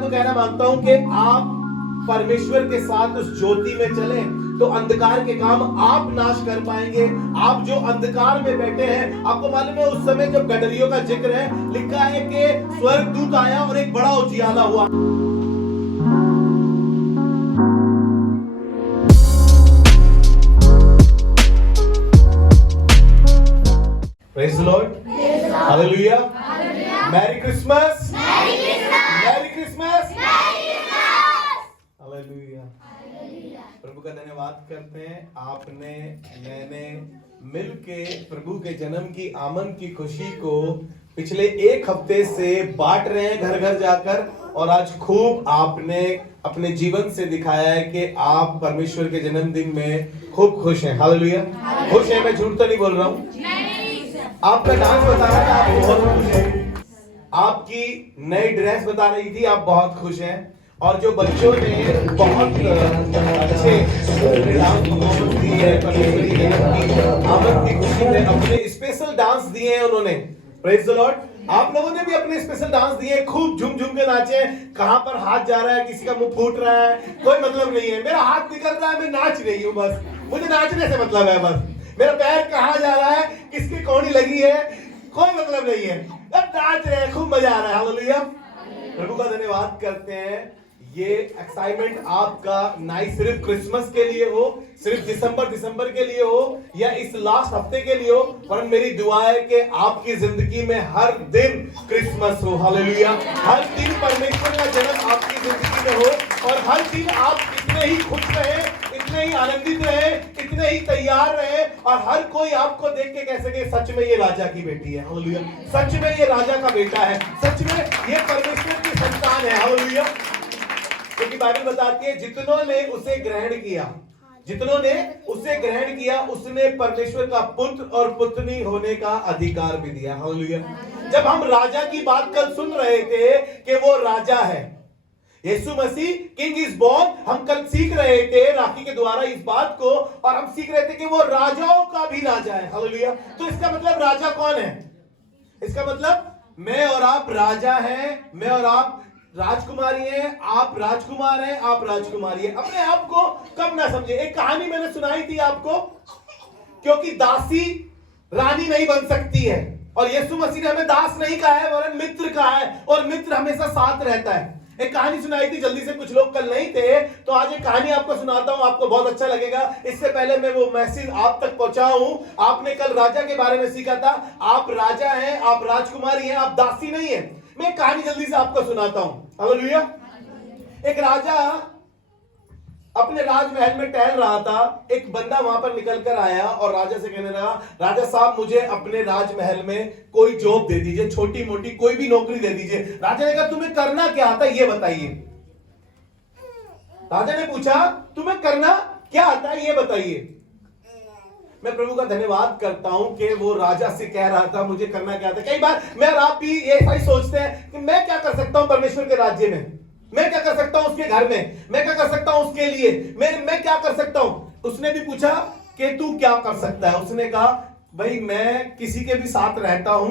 बात को कहना मांगता हूं कि आप परमेश्वर के साथ उस ज्योति में चलें तो अंधकार के काम आप नाश कर पाएंगे। आप जो अंधकार में बैठे हैं, आपको मालूम है उस समय जब गडरियों का जिक्र है, लिखा है कि स्वर्गदूत आया और एक बड़ा उजियाला हुआ। Praise the Lord. Hallelujah. Merry Christmas. Merry Christmas. Hallelujah. प्रभु का धन्यवाद करते हैं। आपने मैंने मिलके प्रभु के जन्म की आमद की खुशी को पिछले एक हफ्ते से बांट रहे हैं घर घर जाकर, और आज खूब आपने अपने जीवन से दिखाया है कि आप परमेश्वर के जन्मदिन में खूब खुश हैं। हालेलुया। खुश हैं, मैं झूठ तो नहीं बोल रहा हूँ। आपका डांस बता रहा था, आप बहुत खुश हैं। आपकी नई ड्रेस बता रही थी, आप बहुत खुश हैं। और जो बच्चों ने बहुत अच्छे डांस परफॉर्मेंस दी है, परमेश्वरी की आमद की खुशी में अपने स्पेशल डांस दिए हैं उन्होंने। Praise the Lord. आप लोगों ने भी अपने स्पेशल डांस दिए, खूब झूम झूम के नाचे। कहां पर हाथ जा रहा है, किसी का मुंह फूट रहा है, कोई मतलब नहीं है। मेरा हाथ निकल रहा है, मैं नाच रही हूँ, बस मुझे नाचने से मतलब है। बस मेरा पैर कहाँ जा रहा है, किसकी कौड़ी लगी है, कोई मतलब नहीं है। अब नाच रहे हैं, खूब मजा आ रहा है। हालेलुया। प्रभु का धन्यवाद करते हैं। ये एक्साइटमेंट आपका ना सिर्फ क्रिसमस के लिए हो, सिर्फ दिसंबर के लिए हो, या इस लास्ट हफ्ते के लिए हो, पर मेरी दुआ है कि आपकी जिंदगी में हर दिन क्रिसमस हो। हालेलुया। हर दिन परमेश्वर का जन्म आपकी जिंदगी में हो, और हर दिन आप इतने ही खुश रहे, इतने ही आनंदित रहे, इतने ही तैयार रहे, और हर कोई आपको देख के कह सके सच में ये राजा की बेटी है। हालेलुया। सच में ये राजा का बेटा है, सच में ये परमेश्वर की संतान है। हालेलुया। क्योंकि बाइबल बताती है जितनों ने उसे ग्रहण किया, उसने परमेश्वर का पुत्र और पुत्री होने का अधिकार भी दिया। हालेलुया। जब हम राजा की बात कल सुन रहे थे कि वो राजा है, यीशु मसीह किंग इज बोर्न, हम कल सीख रहे थे राखी के द्वारा इस बात को, और हम सीख रहे थे कि वो राजाओं का भी राजा है। हालेलुया। तो इसका मतलब राजा कौन है? इसका मतलब मैं और आप राजा हैं, मैं और आप राजकुमारी हैं, आप राजकुमार हैं, आप राजकुमारी हैं। अपने आप को कम ना समझे। एक कहानी मैंने सुनाई थी आपको, क्योंकि दासी रानी नहीं बन सकती है, और यीशु मसीह ने हमें दास नहीं कहा है वरन मित्र कहा है, और मित्र हमेशा साथ रहता है। एक कहानी सुनाई थी, जल्दी से कुछ लोग कल नहीं थे, तो आज एक कहानी आपको सुनाता हूं, आपको बहुत अच्छा लगेगा। इससे पहले मैं वो मैसेज आप तक पहुंचाऊं, आपने कल राजा के बारे में सीखा था। आप राजा हैं, आप राजकुमारी हैं, आप दासी नहीं है। मैं कहानी जल्दी से आपको सुनाता हूं। हालेलुया। एक राजा अपने राजमहल में टहल रहा था। एक बंदा वहां पर निकल कर आया और राजा से कहने लगा, राजा साहब मुझे अपने राजमहल में कोई जॉब दे दीजिए, छोटी मोटी कोई भी नौकरी दे दीजिए। राजा ने कहा तुम्हें करना क्या आता है ये बताइए। राजा ने पूछा तुम्हें करना क्या आता है ये बताइए। मैं प्रभु का धन्यवाद करता हूं कि वो राजा से कह रहा था मुझे करना क्या था। कई बार मैं और आप भी ऐसा ही सोचते हैं कि मैं क्या कर सकता हूं परमेश्वर के राज्य में, मैं क्या कर सकता हूं उसके घर में, मैं क्या कर सकता हूं उसके लिए, मैं क्या कर सकता हूं। उसने भी पूछा कि तू क्या कर सकता है। उसने कहा भाई मैं किसी के भी साथ रहता हूं,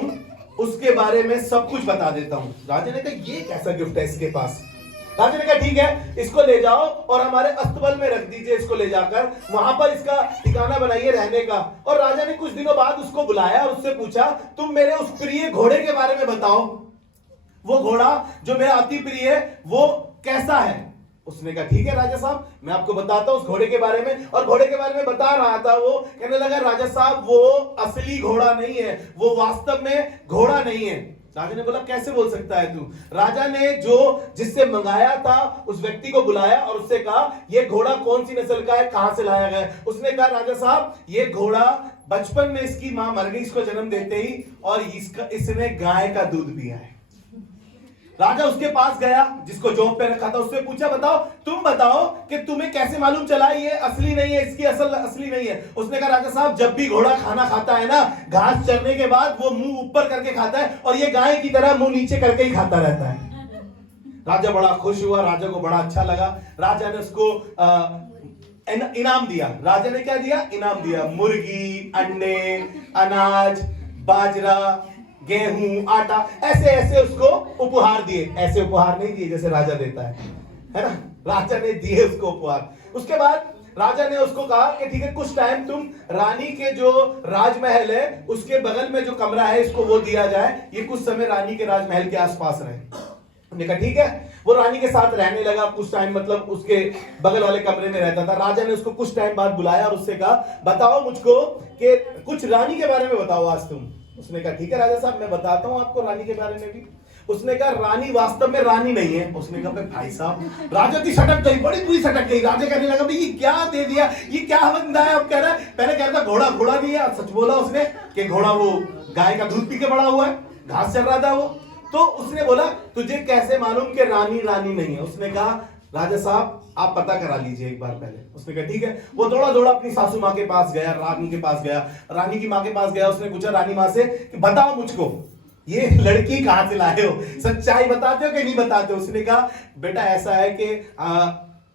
उसके बारे में सब कुछ बता देता हूं। राजा ने कहा ये कैसा गिफ्ट है इसके पास। राजा ने कहा ठीक है, इसको ले जाओ और हमारे अस्तबल में रख दीजिए, इसको ले जाकर वहां पर इसका ठिकाना बनाइए रहने का। और राजा ने कुछ दिनों बाद उसको बुलाया और उससे पूछा तुम मेरे उस प्रिय घोड़े के बारे में बताओ, वो घोड़ा जो मेरा अति प्रिय है वो कैसा है। उसने कहा ठीक है राजा साहब मैं आपको बताता हूं उस घोड़े के बारे में। और घोड़े के बारे में बता रहा था, वो कहने लगा राजा साहब वो असली घोड़ा नहीं है, वो वास्तव में घोड़ा नहीं है। राजा ने बोला कैसे बोल सकता है तू। राजा ने जो जिससे मंगाया था उस व्यक्ति को बुलाया और उससे कहा ये घोड़ा कौन सी नस्ल का है, कहां से लाया गया है। उसने कहा राजा साहब ये घोड़ा बचपन में इसकी मां मर गई इसको जन्म देते ही, और इसने गाय का दूध पिया है। राजा उसके पास गया जिसको जॉब पे रखा था, उससे पूछा बताओ तुम बताओ कि तुम्हें कैसे मालूम चला ये असली नहीं है, इसकी असल असली नहीं है। उसने कहा राजा साहब जब भी घोड़ा खाना खाता है ना, घास चरने के बाद वो मुंह ऊपर करके खाता है और ये गाय की तरह मुंह नीचे करके ही खाता रहता है। राजा बड़ा खुश हुआ, राजा को बड़ा अच्छा लगा। राजा ने उसको इनाम दिया। राजा ने क्या दिया? इनाम दिया, मुर्गी, अंडे, अनाज, बाजरा, गेहूं, आटा, ऐसे ऐसे उसको उपहार दिए। ऐसे उपहार नहीं दिए जैसे राजा देता है ना, राजा ने दिए उसको उपहार। उसके बाद राजा ने उसको कहा कि ठीक है, कुछ टाइम तुम रानी के जो राजमहल है उसके बगल में जो कमरा है इसको वो दिया जाए, ये कुछ समय रानी के राजमहल के आसपास रहे। उन्होंने कहा ठीक है। वो रानी के साथ रहने लगा कुछ टाइम, मतलब उसके बगल वाले कमरे में रहता था। राजा ने उसको कुछ टाइम बाद बुलाया और उससे कहा बताओ मुझको कि कुछ रानी के बारे में बताओ आज तुम। उसने कहा ठीक है राजा साहब, मैं बताता हूं आपको रानी के बारे में भी। उसने कहा रानी वास्तव में रानी नहीं है। उसने कहा भाई साहब, राजा की सटक गई, बड़ी पूरी सटक गई। राजा कहने लगा भाई ये क्या दे दिया, ये क्या बंदा है। अब कह रहा है, पहले कह रहा था घोड़ा घोड़ा नहीं है, सच बोला उसने कि घोड़ा वो गाय का दूध पी के बड़ा हुआ है, घास चल रहा था वो। तो उसने बोला तुझे कैसे मालूम कि रानी रानी नहीं है। उसने कहा राजा साहब आप पता करा लीजिए एक बार पहले। उसने कहा ठीक है। वो दौड़ा दौड़ा अपनी सासू माँ के पास गया, रानी के पास गया, रानी की माँ के पास गया। उसने पूछा रानी माँ से कि बताओ मुझको ये लड़की कहां से लाए हो, सच्चाई बताते हो कि नहीं बताते हो। उसने कहा बेटा ऐसा है कि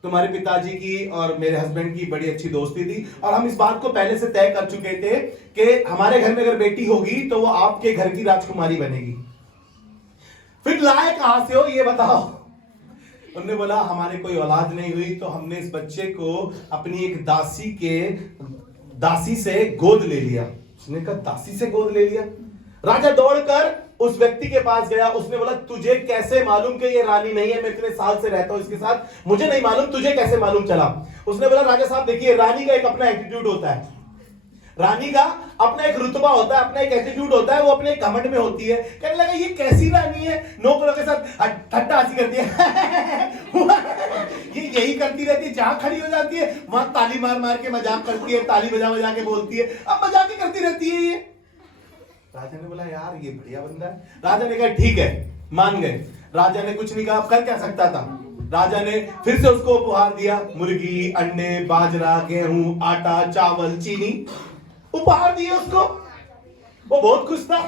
तुम्हारे पिताजी की और मेरे हस्बैंड की बड़ी अच्छी दोस्ती थी और हम इस बात को पहले से तय कर चुके थे कि हमारे घर में अगर बेटी होगी तो वो आपके घर की राजकुमारी बनेगी। फिर लाए कहां से हो ये बताओ। उन्होंने बोला हमारे कोई औलाद नहीं हुई तो हमने इस बच्चे को अपनी एक दासी से गोद ले लिया। उसने कहा दासी से गोद ले लिया। राजा दौड़कर उस व्यक्ति के पास गया। उसने बोला तुझे कैसे मालूम कि ये रानी नहीं है, मैं इतने साल से रहता हूं इसके साथ, मुझे नहीं मालूम, तुझे कैसे मालूम चला। उसने बोला राजा साहब देखिए, रानी का एक अपना एटीट्यूड होता है, रानी का अपना एक रुतबा होता है, अपना एक एटीट्यूड होता है, वो अपने घमंड में होती है। कहने लगा ये कैसी रानी है, नौकरों के साथ ठट्टा हंसी करती है ये यही करती रहती है, जहां खड़ी हो जाती है वहां ताली मार मार के मजाक करती है, ताली बजा बजा के बोलती है, अब मजाक ही करती रहती है ये। राजा ने बोला यार ये बढ़िया बंदा है। राजा ने कहा ठीक है, मान गए। राजा ने कुछ नहीं कहा, कर क्या सकता था। राजा ने फिर से उसको उपहार दिया, मुर्गी, अंडे, बाजरा, गेहूं, आटा, चावल, चीनी उपहार दिए उसको। वो बहुत खुश था।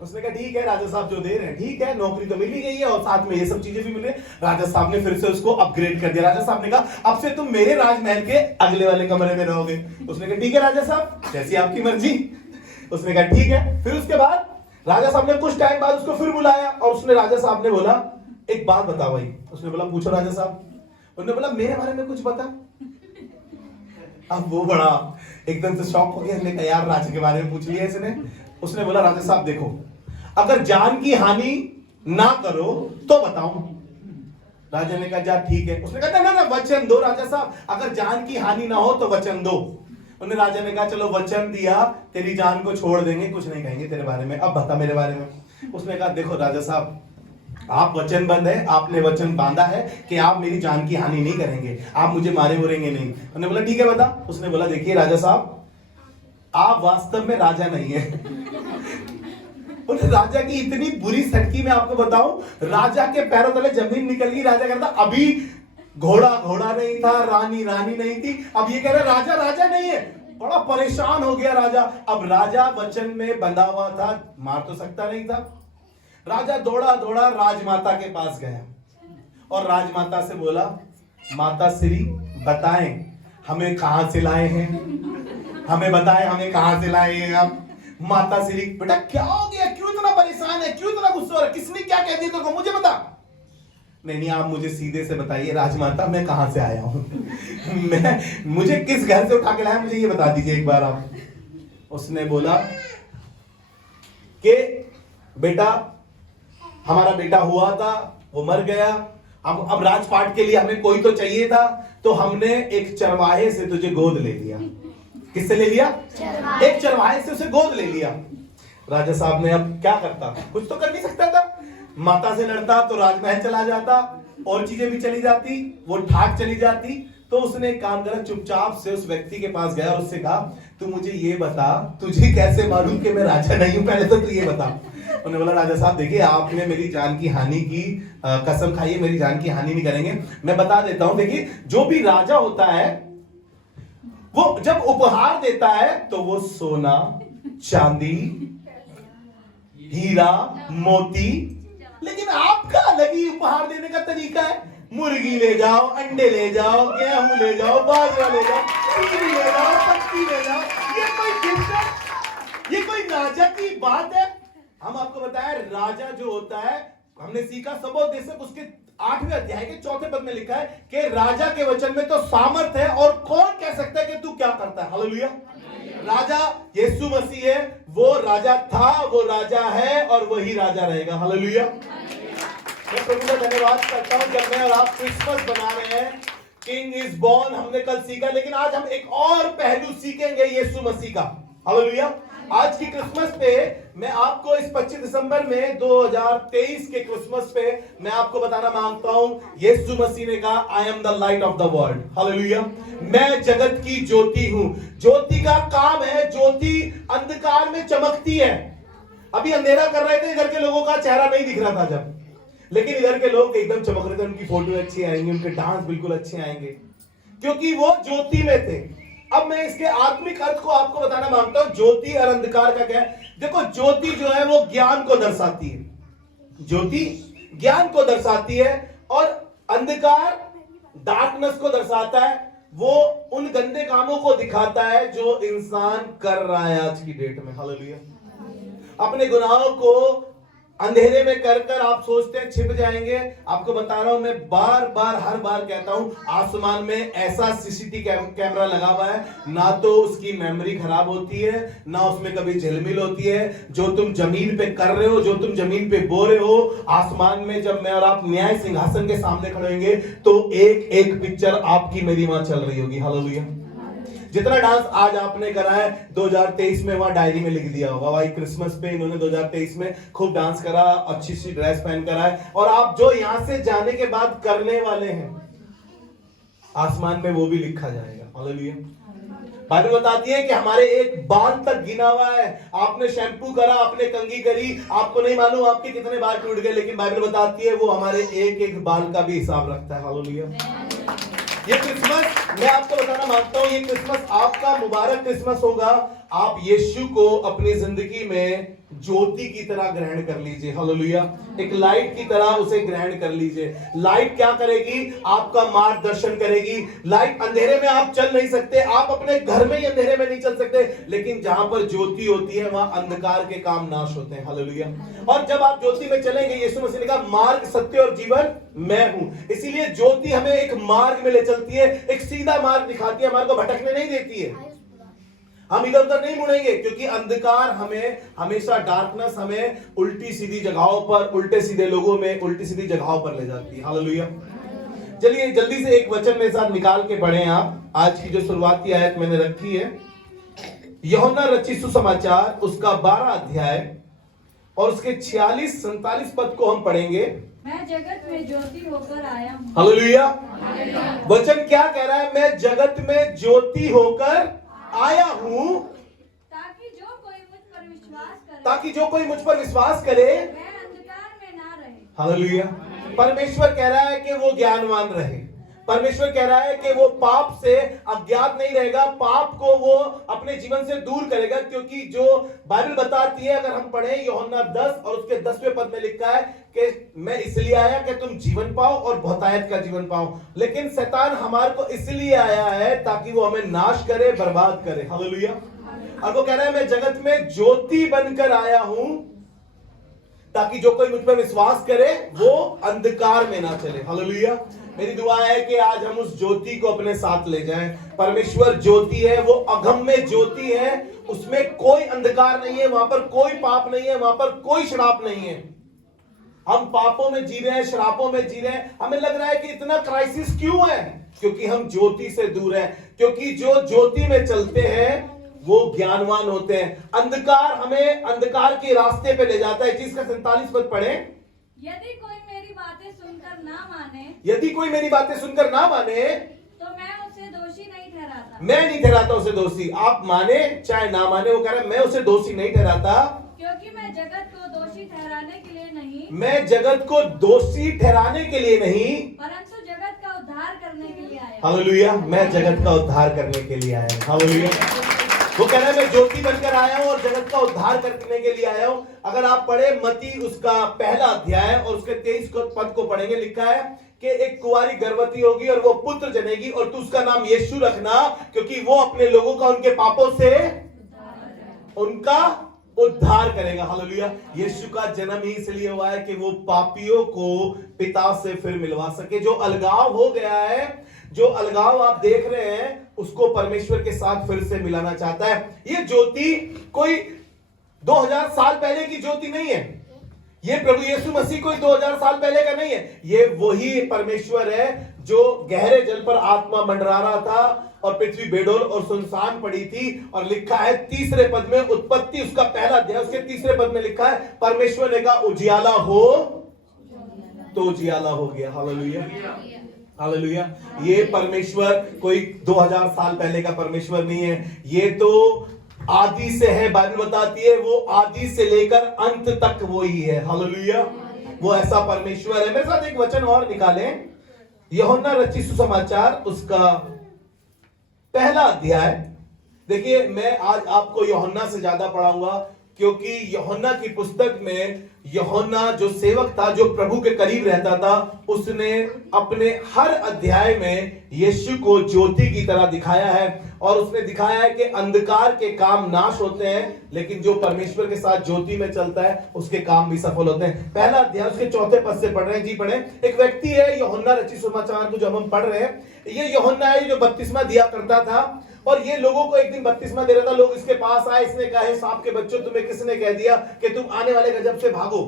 उसने कहा ठीक है राजा साहब जो दे रहे हैं ठीक है, नौकरी तो मिल ही गई है और साथ में ये सब चीजें भी मिले। राजा साहब ने फिर से उसको अपग्रेड कर दिया। राजा साहब ने कहा अब से तुम मेरे राजमहल के अगले वाले कमरे में रहोगे। उसने कहा ठीक है राजा साहब, जैसी आपकी मर्जी। उसने कहा ठीक है। फिर उसके बाद राजा साहब ने कुछ टाइम बाद उसको फिर बुलाया और उसने राजा साहब ने बोला एक बात बताओ भाई। उसने बोला पूछो राजा साहब। उन्होंने बोला मेरे बारे में कुछ बता। अब वो बड़ा एकदम से शॉक हो गया। उसने कहा यार राजा के बारे में पूछ लिया इसने। उसने बोला राजा साहब देखो, अगर जान की हानि ना करो तो बताऊं। राजा ने कहा जा ठीक है। उसने कहा ना वचन दो राजा साहब, अगर जान की हानि ना हो तो वचन दो। उन्हें राजा ने कहा चलो वचन दिया, तेरी जान को छोड़ देंगे, कुछ नहीं कहेंगे तेरे बारे में, अब बता मेरे बारे में। उसने कहा देखो राजा साहब आप वचनबद्ध है, आपने वचन बांधा है कि आप मेरी जान की हानि नहीं करेंगे, आप मुझे मारे मुरेंगे नहीं। उन्होंने बोला ठीक है बता। उसने बोला देखिए राजा साहब आप वास्तव में राजा नहीं है। राजा की इतनी बुरी सटकी मैं आपको बताऊं, राजा के पैरों तले जमीन निकल गई। राजा कहता अभी घोड़ा घोड़ा नहीं था, रानी रानी नहीं थी, अब ये कह रहे राजा राजा नहीं है। बड़ा परेशान हो गया राजा। अब राजा वचन में बंधा हुआ था, मार तो सकता नहीं था। राजा दौड़ा दौड़ा राजमाता के पास गया और राजमाता से बोला माता श्री बताएं हमें कहां से लाए हैं, हमें बताएं हमें कहां से लाए हैं आप। माता श्री बेटा क्या हो गया, क्यों इतना परेशान है, क्यों इतना गुस्सा हो रहा है, किसने क्या कह दिया तुमको, मुझे बता। नहीं आप मुझे सीधे से बताइए राजमाता मैं कहां से आया हूं मुझे किस घर से उठा के लाया, मुझे ये बता दीजिए एक बार आप। उसने बोला कि बेटा हमारा बेटा हुआ था, वो मर गया, अब राजपाट के लिए हमें कोई तो चाहिए था, तो हमने एक चरवाहे से तुझे गोद ले लिया। किससे ले लिया? एक चरवाहे से उसे गोद ले लिया। राजा साहब ने अब क्या करता, कुछ तो कर नहीं सकता था। माता से लड़ता तो राजमहल चला जाता, और चीजें भी चली जाती, वो ठाक चली जाती। तो उसने एक काम करा, चुपचाप से उस व्यक्ति के पास गया और उससे कहा तू मुझे ये बता, तुझे कैसे मालूम कि मैं राजा नहीं हूं, पहले तो तू ये बता। उन्होंने बोला राजा साहब देखिए आपने मेरी जान की हानि की, कसम खाइए मेरी जान की हानि नहीं करेंगे। मैं बता देता हूं, देखिए जो भी राजा होता है वो जब उपहार देता है तो वो सोना, चांदी, हीरा, मोती, लेकिन आपका अलग ही उपहार देने का तरीका है। मुर्गी ले जाओ, अंडे ले जाओ, गेहूं ले जाओ, बाजरा ले जाओ, चीनी ले जाओ, पत्ती ले जाओ। ये कोई गिफ्ट है? ये कोई नाजा की बात है? हम बताया राजा जो होता है, हमने सीखा सबोपदेशक उसके 8वें अध्याय के 4थे पद में लिखा है कि राजा के वचन में तो सामर्थ है और कौन कह सकता है कि तू क्या करता है। हालेलुया। राजा यीशु मसीह है, वो राजा था, वो राजा है और वही राजा रहेगा। हालेलुया। मैं प्रभु का धन्यवाद करता हूं कि मैं और आप क्रिसमस बना रहे हैं, किंग इज बॉर्न हमने कल सीखा, लेकिन आज हम एक और पहलू सीखेंगे यीशु मसीह का। हालेलुया। आज की क्रिसमस पे मैं आपको इस 25 दिसंबर में 2023 के क्रिसमस पे मैं आपको बताना मांगता हूं, यीशु मसीह ने कहा I am the light of the world. Hallelujah. मैं जगत की ज्योति हूं। ज्योति का काम है, ज्योति अंधकार में चमकती है। अभी अंधेरा कर रहे थे, इधर के लोगों का चेहरा नहीं दिख रहा था जब, लेकिन इधर के लोग एकदम चमक रहे थे, उनकी फोटो अच्छी आएंगी, उनके डांस बिल्कुल अच्छे आएंगे, क्योंकि वो ज्योति में थे। अब मैं इसके आत्मिक अर्थ को आपको बताना मांगता हूं, ज्योति और अंधकार का क्या है। देखो, ज्योति जो है वो ज्ञान को दर्शाती है, ज्योति ज्ञान को दर्शाती है, और अंधकार डार्कनेस को दर्शाता है। वो उन गंदे कामों को दिखाता है जो इंसान कर रहा है आज की डेट में। हालेलुया। अपने गुनाहों को अंधेरे में कर कर आप सोचते हैं छिप जाएंगे। आपको बता रहा हूं, मैं बार बार हर बार कहता हूं, आसमान में ऐसा सीसीटीवी कैमरा लगा हुआ है, ना तो उसकी मेमोरी खराब होती है, ना उसमें कभी झिलमिल होती है। जो तुम जमीन पे कर रहे हो, जो तुम जमीन पे बो रहे हो, आसमान में जब मैं और आप न्याय सिंहासन के सामने खड़े होंगे तो एक एक पिक्चर आपकी मेरी वहां चल रही होगी। हालेलुया। जितना डांस आज आपने करा है 2023 में वहां डायरी में लिख दिया होगा, भाई क्रिसमस पे इन्होंने 2023 में खूब डांस करा, अच्छी सी ड्रेस पहन कर आए, और आप जो यहां से जाने के बाद करने वाले हैं, आसमान में वो भी लिखा जाएगा। हालेलुया। बाइबल बताती है कि हमारे एक बाल तक गिना हुआ है। आपने शैम्पू करा, आपने कंघी करी, आपको नहीं मालूम आपके कितने बाल टूट गए, लेकिन बाइबल बताती है वो हमारे एक एक बाल का भी हिसाब रखता है। हालेलुया। ये क्रिसमस मैं आपको बताना मांगता हूं, ये क्रिसमस आपका मुबारक क्रिसमस होगा। आप यीशु को अपनी जिंदगी में ज्योति की तरह ग्रहण कर लीजिए। हालेलुया। एक लाइट की तरह उसे ग्रहण कर लीजिए। लाइट क्या करेगी? आपका मार्गदर्शन करेगी। लाइट, अंधेरे में आप चल नहीं सकते, आप अपने घर में ही अंधेरे में नहीं चल सकते, लेकिन जहां पर ज्योति होती है वहां अंधकार के काम नाश होते हैं। हालेलुया। और जब आप ज्योति में चलेंगे, यीशु मसीह ने कहा मार्ग, सत्य और जीवन मैं हूं। इसीलिए ज्योति हमें एक मार्ग में ले चलती है, एक सीधा मार्ग दिखाती है, हमारे को भटकने नहीं देती है। हम इधर उधर नहीं मुड़ेंगे, क्योंकि अंधकार हमें हमेशा, डार्कनेस हमें उल्टी सीधी जगहों पर, उल्टे सीधे लोगों में, उल्टी सीधी जगहों पर ले जाती है। हालेलुया। चलिए जल्दी से एक वचन मेरे साथ निकाल के पढ़ें आप। आज की जो शुरुआती आयत मैंने रखी है, यूहन्ना रचित सुसमाचार उसका 12 अध्याय और उसके 46-47 पद को हम पढ़ेंगे। मैं जगत में ज्योति होकर आया हूं। हालेलुया। वचन क्या कह रहा है? मैं जगत में ज्योति होकर आया हूं, ताकि जो कोई मुझ पर विश्वास करे, ताकि जो कोई मुझ पर विश्वास करे वह अंधकार में ना रहे। हालेलुया। परमेश्वर कह रहा है कि वो ज्ञानवान रहे। परमेश्वर कह रहा है कि वो पाप से अज्ञात नहीं रहेगा, पाप को वो अपने जीवन से दूर करेगा, क्योंकि जो बाइबल बताती है, अगर हम पढ़ें यूहन्ना 10 और उसके 10वें पद में लिखा है कि मैं इसलिए आया कि तुम जीवन पाओ और बहुतायत का जीवन पाओ। लेकिन शैतान हमारे को इसलिए आया है ताकि वो हमें नाश करे, बर्बाद करे। हालेलुया। और वो कह रहा है मैं जगत में ज्योति बनकर आया हूं, ताकि जो कोई मुझ पर विश्वास करे वो अंधकार में ना चले। हालेलुया। मेरी दुआ है कि आज हम उस ज्योति को अपने साथ ले जाएं। परमेश्वर ज्योति है, वो अगम्य ज्योति है, उसमें कोई अंधकार नहीं है, वहां पर कोई पाप नहीं है, वहां पर कोई श्राप नहीं है। हम पापों में जी रहे हैं, श्रापों में जी रहे हैं, हमें लग रहा है कि इतना क्राइसिस क्यों है? क्योंकि हम ज्योति से दूर हैं। क्योंकि जो ज्योति में चलते हैं वो ज्ञानवान होते हैं। अंधकार हमें अंधकार के रास्ते पे ले जाता है। जिसका 47 पद पढ़ें। यदि कोई मेरी बातें सुनकर ना माने, यदि कोई मेरी बातें सुनकर ना माने, तो मैं उसे दोषी नहीं ठहराता। मैं नहीं ठहराता उसे दोषी। आप माने चाहे ना माने, वो कह रहा है मैं उसे दोषी नहीं ठहराता, क्योंकि मैं जगत को दोषी ठहराने के लिए नहीं, मैं जगत को दोषी ठहराने के लिए नहीं, परंतु जगत का उद्धार करने के लिए आया। हालेलुया। मैं जगत का उद्धार करने के लिए आया हूं। हालेलुया। वो कह रहा है मैं ज्योति बनकर आया हूं और जगत का उद्धार करने के लिए आया हूं। अगर आप पढ़े मत्ती उसका 1 अध्याय और उसके 23 पद को पढ़ेंगे, लिखा है कि एक कुंवारी गर्भवती होगी और वो पुत्र जनेगी और तू उसका नाम यीशु रखना, क्योंकि वो अपने लोगों का उनके पापों से उनका उद्धार करेगा। हालेलुया। यीशु का जन्म ही इसलिए हुआ है कि वो पापियों को पिता से फिर मिलवा सके। जो अलगाव हो गया है, जो अलगाव आप देख रहे हैं, उसको परमेश्वर के साथ फिर से मिलाना चाहता है। ये ज्योति कोई 2000 साल पहले की ज्योति नहीं है। ये प्रभु यीशु मसीह कोई 2000 साल पहले का नहीं है। ये वही परमेश्वर है जो गहरे जल पर आत्मा मंडरा रहा था और पृथ्वी बेडोल और सुनसान पड़ी थी। और लिखा है तीसरे पद में, उत्पत्ति उसका पहला अध्याय उसके तीसरे पद में लिखा है, परमेश्वर ने कहा उजियाला हो तो उजियाला हो गया। Hallelujah, hallelujah. ये परमेश्वर कोई 2000 साल पहले का परमेश्वर नहीं है। ये तो आदि से है। बाइबल बताती है वो आदि से लेकर अंत तक वो ही है। हालेलुया। वो ऐसा परमेश्वर है। मेरे साथ एक वचन और निकालें, यूहन्ना रचित सुसमाचार उसका पहला अध्याय। देखिए, मैं आज आपको यूहन्ना से ज्यादा पढ़ाऊंगा, क्योंकि यूहन्ना की पुस्तक में यूहन्ना जो सेवक था, जो प्रभु के करीब रहता था, उसने अपने हर अध्याय में यीशु को ज्योति की तरह दिखाया है। और उसने दिखाया है कि अंधकार के काम नाश होते हैं, लेकिन जो परमेश्वर के साथ ज्योति में चलता है उसके काम भी सफल होते हैं। पहला अध्याय उसके चौथे पद से पढ़ रहे हैं जी, पढ़े। एक व्यक्ति है, यूहन्ना रचित सुसमाचार को जो हम पढ़ रहे हैं, ये यूहन्ना है जो बपतिस्मा दिया करता था। और ये लोगों को एक दिन बपतिस्मा दे रहा था। लोग इसके पास आए, इसने कहा, हे सांप के बच्चों, तुम्हें किसने कह दिया कि तुम आने वाले गजब से भागो?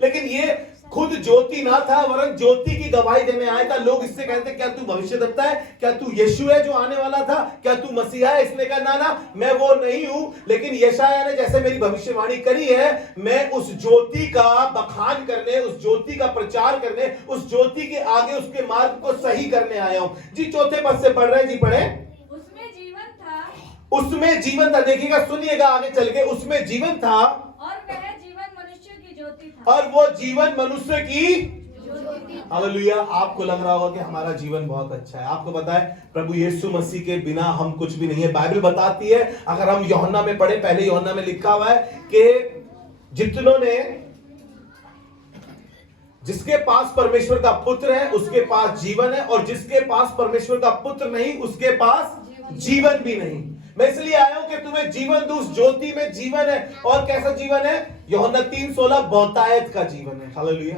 लेकिन ये खुद ज्योति ना था, वरन ज्योति की गवाही देने आया था। लोग इससे कहते, क्या तू भविष्यद्वक्ता है? क्या तू यीशु है जो आने वाला था? क्या तू मसीहा है? इसने कहा, ना ना, मैं वो नहीं हूं, लेकिन यशायाह ने जैसे मेरी भविष्यवाणी करी है, मैं उस ज्योति का बखान करने, उस ज्योति का प्रचार करने, उस ज्योति के आगे उसके मार्ग को सही करने आया हूं। जी, चौथे पद से पढ़ रहे हैं जी, पढ़े। उसमें जीवन था। देखिएगा, सुनिएगा आगे चल के, उसमें जीवन था और वह जीवन मनुष्य की ज्योति था। और वो जीवन मनुष्य की हालेलुया। आपको लग रहा होगा कि हमारा जीवन बहुत अच्छा है। आपको पता है, प्रभु यीशु मसीह के बिना हम कुछ भी नहीं है। बाइबल बताती है, अगर हम यूहन्ना में पढ़े, पहले यूहन्ना में लिखा हुआ है कि जितनों ने, जिसके पास परमेश्वर का पुत्र है उसके पास जीवन है, और जिसके पास परमेश्वर का पुत्र नहीं उसके पास जीवन भी नहीं। मैं इसलिए आया हूं कि तुम्हें जीवन दूं। उस ज्योति में जीवन है। और कैसा जीवन है? यूहन्ना 3:16 बहुतायत का जीवन है। हालेलुया।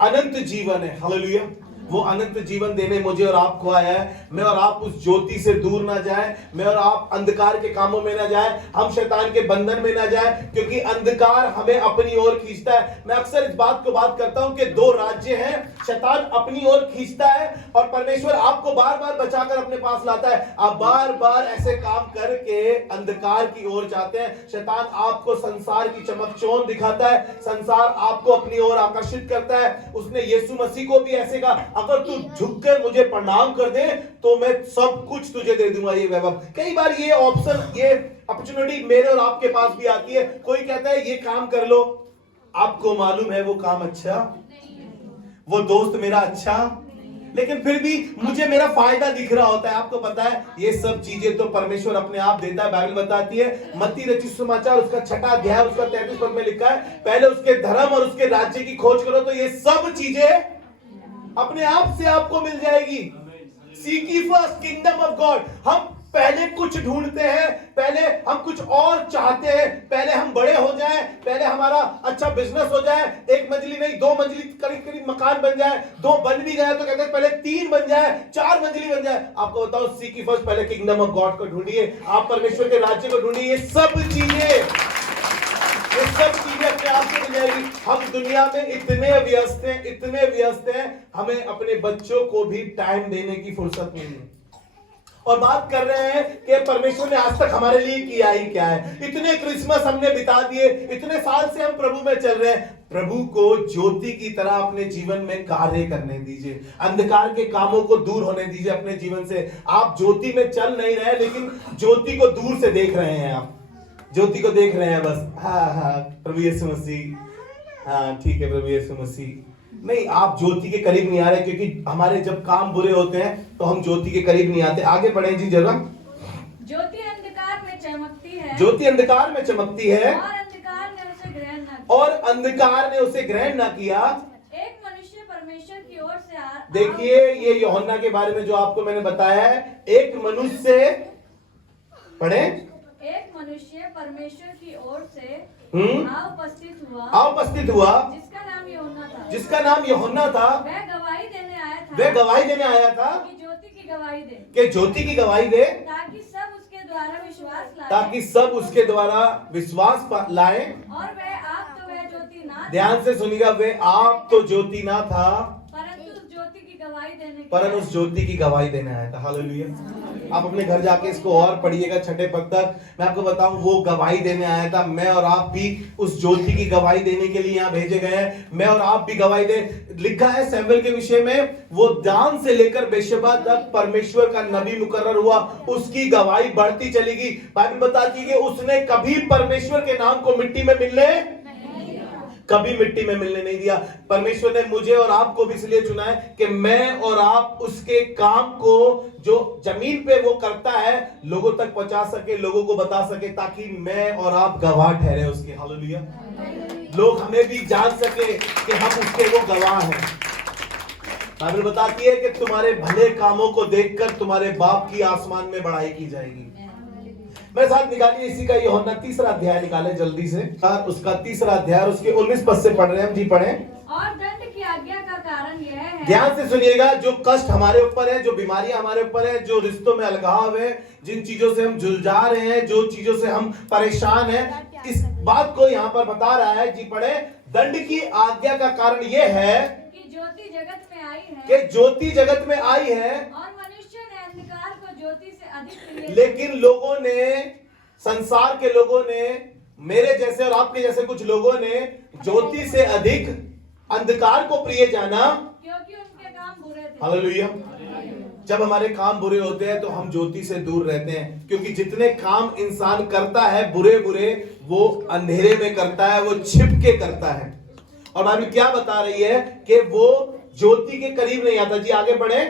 अनंत जीवन है। हालेलुया। वो अनंत जीवन देने मुझे और आपको आया है। मैं और आप उस ज्योति से दूर ना जाए, मैं और आप अंधकार के कामों में ना जाए, हम शैतान के बंधन में ना जाए, क्योंकि अंधकार हमें अपनी ओर खींचता है। मैं अक्सर इस बात को बात करता हूं कि दो राज्य हैं, शैतान अपनी ओर खींचता है और परमेश्वर आपको बार बार बचाकर अपने पास लाता है। आप बार बार ऐसे काम करके अंधकार की ओर जाते हैं। शैतान आपको संसार की चमकचौंध दिखाता है, संसार आपको अपनी ओर आकर्षित करता है। उसने यीशु मसीह को भी ऐसे कहा, अगर तू झुककर मुझे प्रणाम कर दे तो मैं सब कुछ तुझे दे दूंगा, ये वैभव। कई बार ये ऑप्शन, ये अपॉर्चुनिटी मेरे और आपके पास भी आती है। कोई कहता है ये काम कर लो, आपको मालूम है वो काम अच्छा, वो दोस्त मेरा अच्छा, लेकिन फिर भी मुझे मेरा फायदा दिख रहा होता है। आपको पता है, ये सब चीजें तो परमेश्वर अपने आप देता है। बाइबल बताती है, मत्ती रचित सुसमाचार उसका 6 अध्याय उसका 33 पद में लिखा है, पहले उसके धर्म और उसके राज्य की खोज करो तो ये सब चीजें अपने आप से आपको मिल जाएगी। Seek ye first kingdom of God। हम पहले कुछ ढूंढते हैं, पहले हम कुछ और चाहते हैं, पहले हम बड़े हो जाएं, पहले हमारा अच्छा बिजनेस हो जाए, 1 मंजिली नहीं 2 मंजिली करीब करीब मकान बन जाए, 2 बन भी गया तो कहते हैं पहले 3 बन जाए, 4 मंजिली बन जाए। आपको बताओ, सीक ye first, पहले किंगडम ऑफ गॉड को ढूंढिए, आप परमेश्वर के राज्य को ढूंढिए। ये सब चीजें अपने आप से मिल जाएगी। हम दुनिया में इतने व्यस्त हैं, हमें अपने बच्चों को भी टाइम देने की फुर्सत नहीं है। और बात कर रहे हैं कि परमेश्वर ने आज तक हमारे लिए किया ही क्या है। इतने क्रिसमस हमने बिता दिए, इतने साल से हम प्रभु में चल रहे हैं। प्रभु को ज्योति की तरह अपने जीवन में कार्य करने दीजिए, अंधकार के कामों को दूर होने दीजिए अपने जीवन से। आप ज्योति में चल नहीं रहे, लेकिन ज्योति को दूर से देख रहे हैं। आप ज्योति को देख रहे हैं बस, हाँ प्रभु यीशु मसीह, हाँ ठीक है प्रभु यीशु मसीह। नहीं, आप ज्योति के करीब नहीं आ रहे, क्योंकि हमारे जब काम बुरे होते हैं तो हम ज्योति के करीब नहीं आते। आगे बढ़े जी जरा। ज्योति अंधकार में चमकती है, ज्योति अंधकार में चमकती है, और अंधकार ने उसे ग्रहण न किया, और अंधकार ने उसे ग्रहण न किया। एक मनुष्य परमेश्वर की ओर से देखिए, ये यूहन्ना के बारे में जो आपको मैंने बताया है, एक मनुष्य पढ़े, एक मनुष्य परमेश्वर की ओर से उपस्थित हुआ जिसका नाम यूहन्ना था। जिसका नाम यूहन्ना था। वह गवाही देने आया था वह गवाही देने आया था कि ज्योति की गवाही दे, कि ज्योति की गवाही दे, ताकि सब उसके द्वारा विश्वास लाए, ताकि सब उसके द्वारा विश्वास लाए। और वह ज्योति ना, ध्यान से सुनिएगा, वे आप तो ज्योति ना था, परंतु उस ज्योति की गवाही देने परंतु उस ज्योति की गवाही देने आया था। हालेलुया। आप अपने घर जाके इसको और पढ़िएगा 6 पद तक। मैं आपको बताऊं, वो गवाही देने आया था। मैं और आप भी उस ज्योति की गवाही देने के लिए यहाँ भेजे गए हैं। मैं और आप भी गवाही दे। लिखा है सैमुएल के विषय में, वो दान से लेकर बेशबा तक परमेश्वर का नबी मुकर्रर हुआ, उसकी गवाही बढ़ती चलेगी। बाइबल बताती है कि उसने कभी परमेश्वर के नाम को मिट्टी में मिलने नहीं दिया। परमेश्वर ने मुझे और आपको भी इसलिए चुना है कि मैं और आप उसके काम को जो जमीन पे वो करता है लोगों तक पहुंचा सके, लोगों को बता सके, ताकि मैं और आप गवाह ठहरे उसके। हालेलुया। लोग हमें भी जान सके कि हम उसके वो गवाह हैं। बाइबल बताती है कि तुम्हारे भले कामों को देखकर तुम्हारे बाप की आसमान में बड़ाई की जाएगी। मेरे साथ निकालिए इसी का यूहन्ना 3 अध्याय निकाले जल्दी से। उसका 3 अध्याय उसके 19 पद से पढ़ रहे हैं हम जी। पढ़ें। और दंड की आज्ञा का कारण यह है, ध्यान से सुनिएगा, जो कष्ट हमारे ऊपर है, जो बीमारियां हमारे ऊपर है, जो रिश्तों में अलगाव है, जिन चीजों से हम झुलझा रहे हैं, जो चीजों से हम परेशान हैं, इस बात को यहाँ पर बता रहा है जी। पढ़े। दंड की आज्ञा का कारण यह है कि ज्योति जगत में आई है, कि ज्योति जगत में आई है, और मनुष्य ने अंधकार को ज्योति से अधिक प्रिय, लेकिन लोगों ने, संसार के लोगों ने, मेरे जैसे और आपके जैसे कुछ लोगों ने ज्योति से अधिक अंधकार को प्रिय जाना, क्योंकि उनके काम बुरे थे। हालेलुया। जब हमारे काम बुरे होते हैं तो हम ज्योति से दूर रहते हैं, क्योंकि जितने काम इंसान करता है बुरे बुरे, वो अंधेरे में करता है, वो छिप के करता है। और बाइबल क्या बता रही है कि वो ज्योति के करीब नहीं आता। जी आगे बढ़े।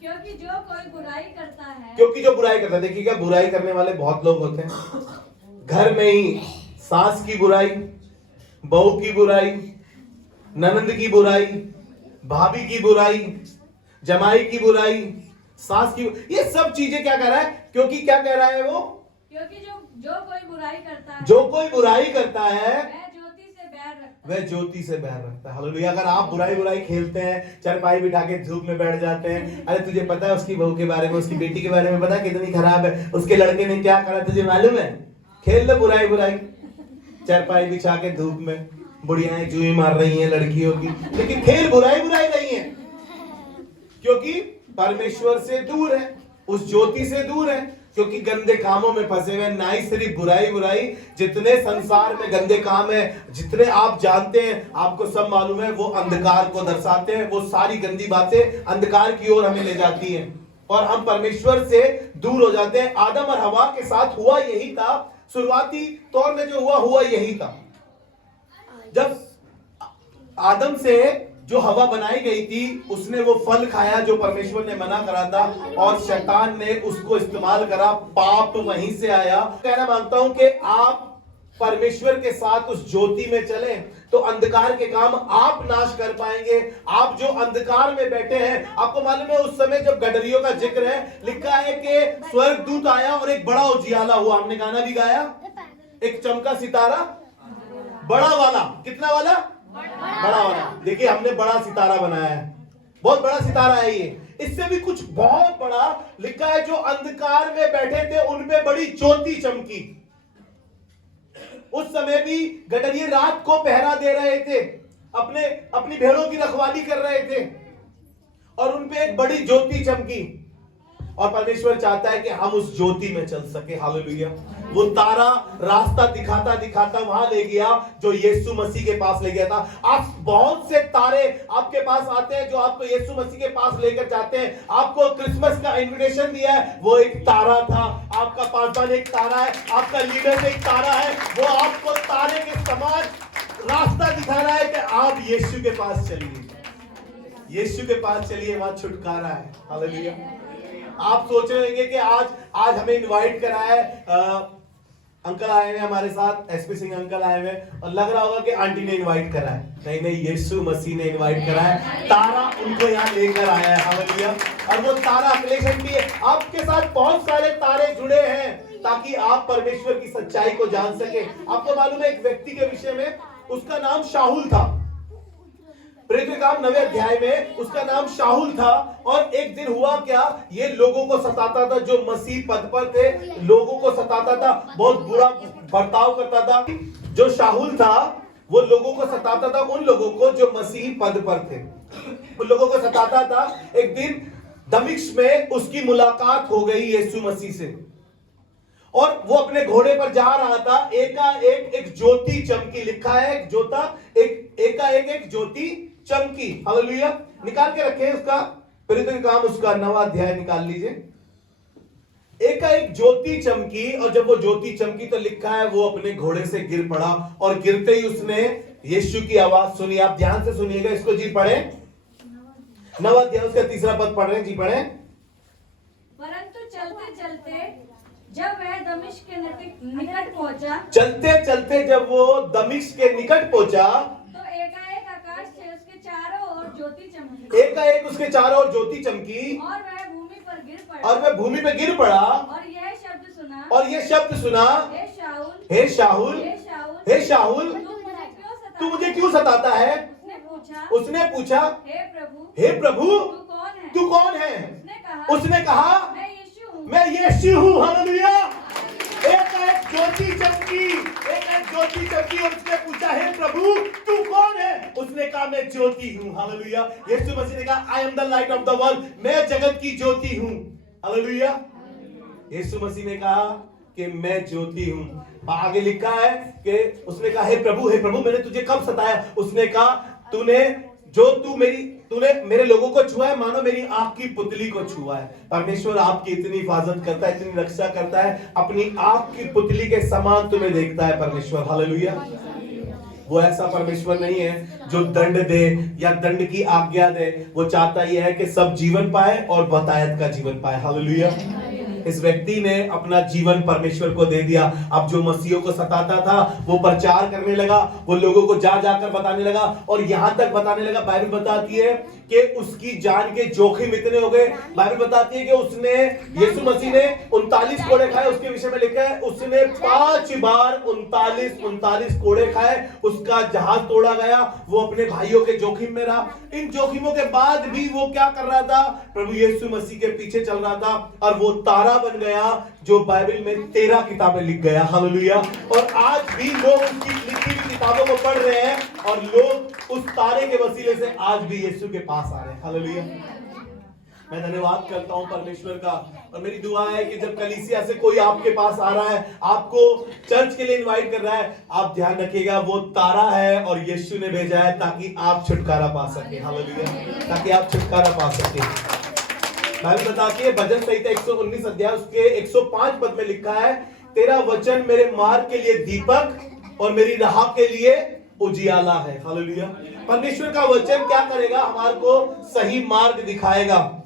क्योंकि जो कोई बुराई करता है, क्योंकि जो बुराई करता है, देखिएगा बुराई करने वाले बहुत लोग होते हैं। घर में ही सास की बुराई, बहू की बुराई, ननंद की बुराई, भाभी की बुराई, जमाई की बुराई, सास की, ये सब चीजें क्या कह रहा है? क्योंकि क्या कह रहा है वो? क्योंकि जो कोई बुराई करता है, जो कोई बुराई करता है वह ज्योति से बैर रखता है। वह ज्योति से बैर रखता है। हालेलुया। अगर आप बुराई खेलते हैं, चारपाई बिठा के धूप में बैठ जाते हैं, अरे तुझे पता है उसकी बहू के बारे में, उसकी बेटी के बारे में पता है कितनी खराब है, उसके लड़के ने क्या करा तुझे मालूम है? खेल लो बुराई चारपाई बिछा के धूप में, बुढ़ियाएं जुई मार रही हैं लड़कियों की, लेकिन खेल बुराई नहीं है, क्योंकि परमेश्वर से दूर है, उस ज्योति से दूर है, क्योंकि गंदे कामों में फंसे हुए। ना ही सिर्फ बुराई, जितने संसार में गंदे काम है, जितने आप जानते हैं, आपको सब मालूम है, वो अंधकार को दर्शाते हैं। वो सारी गंदी बातें अंधकार की ओर हमें ले जाती हैं और हम परमेश्वर से दूर हो जाते हैं। आदम और हवा के साथ हुआ यही था, शुरुआती तौर में जो हुआ यही था। जब आदम से जो हवा बनाई गई थी, उसने वो फल खाया जो परमेश्वर ने मना करा था, और शैतान ने उसको इस्तेमाल करा, पाप वहीं से आया। कहना मांगता हूं कि आप परमेश्वर के साथ उस ज्योति में चलें तो अंधकार के काम आप नाश कर पाएंगे। आप जो अंधकार में बैठे हैं, आपको मालूम है उस समय जब गडरियों का जिक्र है, लिखा है कि स्वर्गदूत आया और एक बड़ा उजियाला हुआ। हमने गाना भी गाया, एक चमका सितारा बड़ा वाला। कितना वाला? बड़ा वाला। देखिए हमने बड़ा सितारा बनाया है, बहुत बड़ा सितारा है ये। इससे भी कुछ बहुत बड़ा लिखा है, जो अंधकार में बैठे थे उन पे बड़ी ज्योति चमकी। उस समय भी गडरिये रात को पहरा दे रहे थे, अपनी भेड़ों की रखवाली कर रहे थे, और उन पे एक बड़ी ज्योति चमकी। और परमेश्वर चाहता है कि हम उस ज्योति में चल सके। हालेलुया। वो तारा रास्ता दिखाता वहां ले गया जो यीशु मसीह के पास ले गया था। आज बहुत से तारे आपके पास आते हैं जो आपको यीशु मसीह के पास लेकर जाते हैं। आपको क्रिसमस का इनविटेशन दिया है, वो एक तारा था। आपका पासवान एक तारा है, आपका लीडर एक तारा है। वो आपको तारे के समान रास्ता दिखा रहा है कि आप यीशु के पास चलिए, यीशु के पास चलिए, वहां छुटकारा है। हालेलुया। आप सोच रहे होंगे कि आज हमें इनवाइट करा है, अंकल आए हैं हमारे साथ, एसपी सिंह अंकल आए हुए, और लग रहा होगा कि आंटी ने इनवाइट करा है। नहीं, यीशु मसीह ने इनवाइट करा है। तारा उनको यहाँ लेकर आया है। हालेलुया। और वो तारा कलेक्शन भी है, आपके साथ बहुत सारे तारे जुड़े हैं। ताकि आप परमेश्वर की सच्चाई को जान सके। आपको मालूम है एक व्यक्ति के विषय में, उसका नाम शाहुल था। प्रेरितों के काम 9वें अध्याय में उसका नाम शाहुल था। और एक दिन हुआ क्या, ये लोगों को सताता था, जो मसीह पद पर थे लोगों को सताता था, बहुत बुरा बर्ताव करता था। जो शाहुल था वो लोगों को सताता था, उन लोगों को जो मसीह पद पर थे उन लोगों को सताता था। एक दिन दमिश्क में उसकी मुलाकात हो गई यीशु मसीह से, और वो अपने घोड़े पर जा रहा था। एकाएक एक ज्योति चमकी, लिखा है एकाएक एक ज्योति चमकी। हालेलुया। निकाल के रखे उसका प्रेरितों के काम उसका 9वां अध्याय निकाल लीजिए। एकाएक ज्योति चमकी, और जब वो ज्योति चमकी तो लिखा है वो अपने घोड़े से गिर पड़ा, और गिरते ही उसने यीशु की आवाज सुनी। आप ध्यान से सुनिएगा इसको, जी पढ़े 9वां अध्याय उसका 3रा पद पढ़ रहे हैं, जी पढ़े। परंतु चलते चलते जब वह दमिश्क के निकट पहुंचा, चलते चलते जब वो दमिश्क के निकट पहुंचा तो एकाएक आकाश से उसके चारों ओर ज्योति चमकी, एकाएक उसके चारों ओर ज्योति चमकी, और वह भूमि पर गिर पड़ा, और वह भूमि पे गिर पड़ा, और यह शब्द सुना, हे शाहुल, हे शाऊल, हे शाहुल, तू मुझे क्यों तू सताता मुझे क्यों सताता है? उसने पूछा, हे प्रभु, तू कौन है? उसने कहा, मैं यीशु हूँ। हालेलुया। एक ज्योति चमकी, एक ज्योति चमकी, और उसने पूछा, हे प्रभु तू कौन है? उसने कहा, मैं ज्योति हूँ। हालेलुया। यीशु मसीह ने कहा, I am the light of the world, मैं जगत की ज्योति हूँ। हालेलुया। यीशु मसीह ने कहा कि मैं ज्योति हूँ। आगे लिखा है कि उसने कहा, हे प्रभु मैंने तुझे कब सताया? उसने कहा, तूने मेरे लोगों को छुआ है, मानो मेरी आंख की पुतली को छुआ है। परमेश्वर आपकी इतनी हिफाजत करता है, इतनी रक्षा करता है, अपनी आंख की पुतली के समान तुम्हें देखता है परमेश्वर। हालेलुया। वो ऐसा परमेश्वर नहीं है जो दंड दे या दंड की आज्ञा दे। वो चाहता ही है कि सब जीवन पाए और बतायत का जीवन पाए। हालेलुया। इस व्यक्ति ने अपना जीवन परमेश्वर को दे दिया। अब जो मसीहों को सताता था वो प्रचार करने लगा, वो लोगों को जा जाकर बताने लगा, और यहां तक बताने लगा, बाइबल बताती है कि उसकी जान के जोखिम इतने हो गए। बाइबल बताती है कि उसने, यीशु मसीह ने 39 कोड़े खाए। उसके विषय में लिखा है उसने 5 बार 39 कोड़े खाए। उसका जहाज तोड़ा गया, वो अपने भाइयों के जोखिम में रहा। इन जोखिमों के बाद भी वो क्या कर रहा था? प्रभु यीशु मसीह के पीछे चल रहा था, और वो तारा बन गया जो बाइबल में 13 किताबें लिख गया। हालेलुया। और आज भी लोग उसकी लिखी हुई किताबों को पढ़ रहे हैं, और लोग उस तारे के वसीले से आज भी यीशु के पास आ रहे हैं। हालेलुया। मैं धन्यवाद करता हूं परमेश्वर का, और मेरी दुआ है कि जब कलीसिया से कोई आपके पास आ रहा है, आपको चर्च के लिए इनवाइट कर रहा है, आप ध्यान रखिएगा वो तारा है और यीशु ने भेजा है ताकि आप छुटकारा पा सके। हालेलुया। ताकि आप छुटकारा पा सके। बाइबल बताती है भजन संहिता 119 अध्याय उसके 105 पद में लिखा है, तेरा वचन मेरे मार्ग के लिए दीपक और मेरी राह के लिए उजियाला है। हालेलुया। परमेश्वर का वचन क्या करेगा? हमारे को सही मार्ग दिखाएगा,